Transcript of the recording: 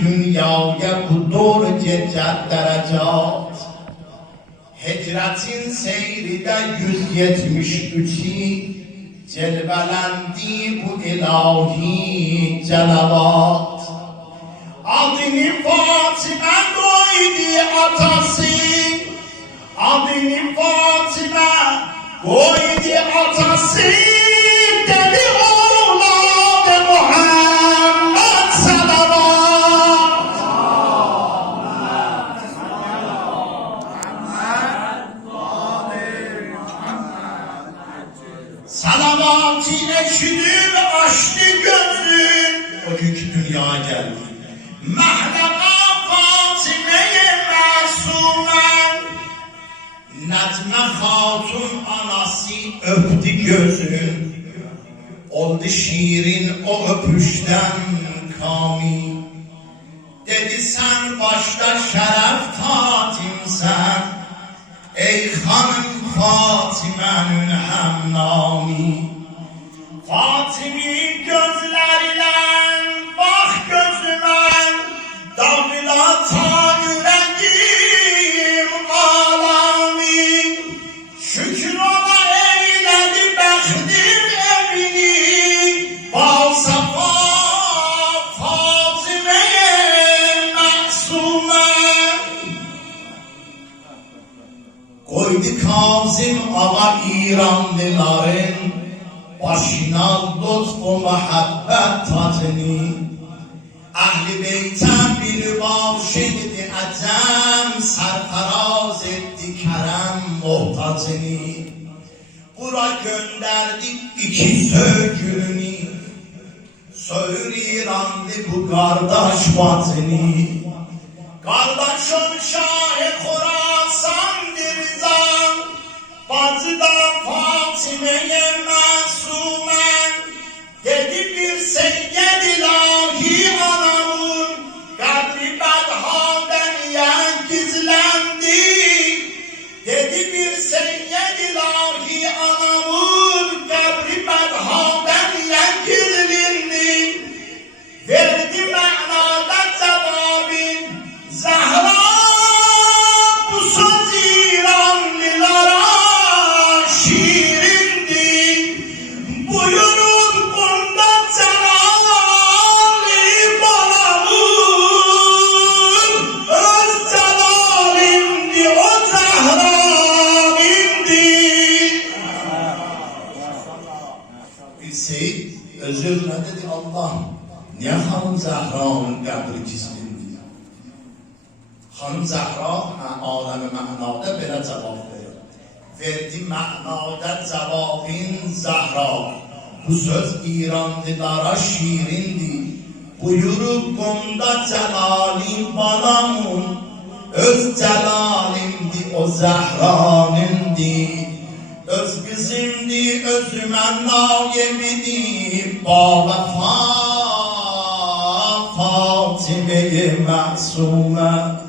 dünyaya bu doğru cecet derecat. Hicretin seyride 173'i celvelendi bu ilahi celavat. Adını Fatime koydu atası, adını Fatime koydu atası. Dedi oğlan Muhammed salavat. Salavatı eşidip açtı gözün. O günkü dünyaya geldi. Mehlaka Fatime'ye masumen. Necme Hatun anası öptü gözün. Oldu şiirin o öpüşten kami. Dedi sen başta şeref tatimsen. Ey hanım Fatime'nin hem nami. Fatimi gözlerle bak gözüme. Dağla ta yüreğim alami. Şükür ona eyledi bekdim evini. Bal safa Fatime'ye masume. Koydu Kazım ağa İranlıların başına lütf ve muhabbet tacını. Ahli beyten bir bağışıdı acem, serfaraz etti kerem muhtacını. Bura gönderdi iki sövgülünü, söğür İranlı bu kardeş bacını. Kardeşin Şah-ı Khorasan'dır zan, bacı da Fatime'ye masumen. Dedi bir seyyed ilahi anamın, kadri bedhaden yen gizlendi. Dedi bir seyyed ilahi anamın, kadri bedhaden yen gizlendi. Verdi ma'nada cevabin, Zahra bu söz İranlılara şiirindi. Buyurun bunda celali balamın, öz celalindi o Zahra bindi. Bir seyit özür ne dedi Allah? Niye hanım Zahra'nın kabri çizildi? Hanım Zahra alemi mənada belə cavab verir. Verdi mənada cevabin Zahra. Bu söz İranlılara şiirindi. Buyurup bunda celali balamın, öz celalimdi o Zahra'nındı. Öz kızımdi özüme nayemidi, ba vefa Fatime'ye masume.